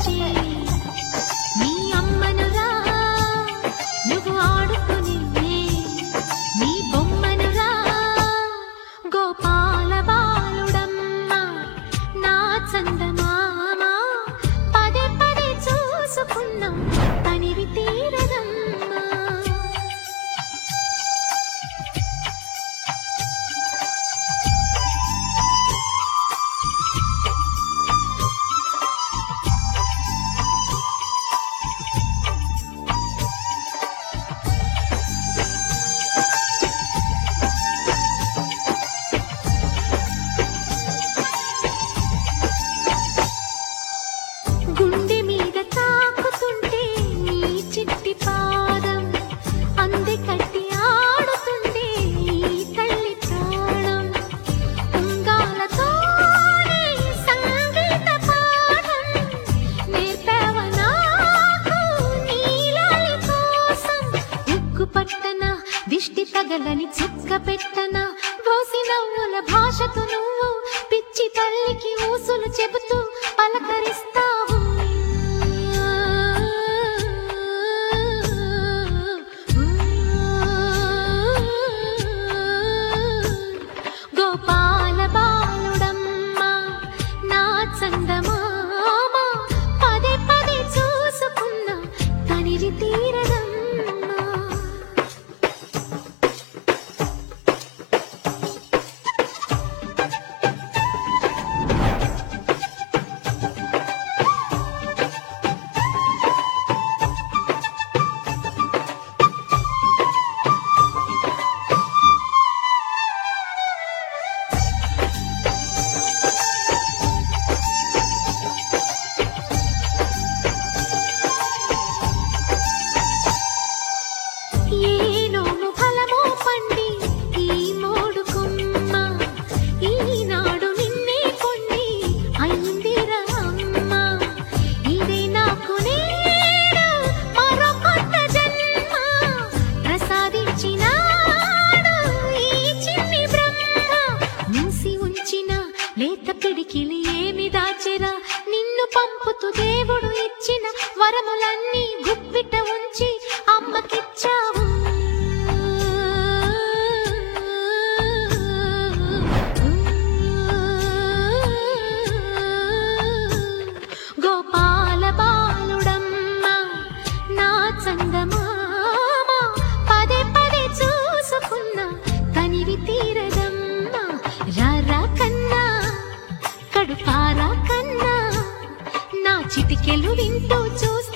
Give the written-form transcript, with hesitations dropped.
వచ్చి నీ అమ్మనురా నువ్వు ఆడుకుని నీ బొమ్మనురా గోపాల బాలుడమ్మ నా చందమామ పదే పదే చూసుకున్నా తనివి తీరదమ్మా. గుండె మీద తాకుతుంటే నీ చిట్టి పాదం అంది కట్టి ఆడుతుంటే ఈ తల్లి ప్రాణం ఉంగాలతో సంగీత పాఠం నేర్పావ నాకు నీలాలి కోసం ఉక్కు పట్టన దిష్టి తగలని చుక్క పెట్టన బోసి నవ్వుల భాషతో నువ్వు పిచ్చి తల్లికి ఊసులు చెబుతూ పలకరిస్తావు. గోపాల బాలుడమ్మ నా చందమామ పదే పదే చూసుకున్నా తనివి తీరదమ్మా. ఏనోము ఫలమో పండి ఈ మోడు కొమ్మ ఈనాడు నిన్నే కొన్ని అయిందిరా అమ్మ. ఇదే నాకు నేడు మరో కొత్త జన్మ ప్రసాదించినాడు ఈ చిన్ని బ్రహ్మ. మూసి ఉంచిన లేత పిడికిలి ఏమి దాచెరా నిన్ను పంపుతూ దేవుడు ఇచ్చిన వరములన్నీ గుప్పిట ఉంచి అమ్మకిచ్చావు. గోపాల బాలుడమ్మ నా చందమామ పదే పదే చూసుకున్నా తనివి తీరదమ్మా. రారా కన్నా కడుపారా కన్నా నా చిటికెలు వింటూ చూసి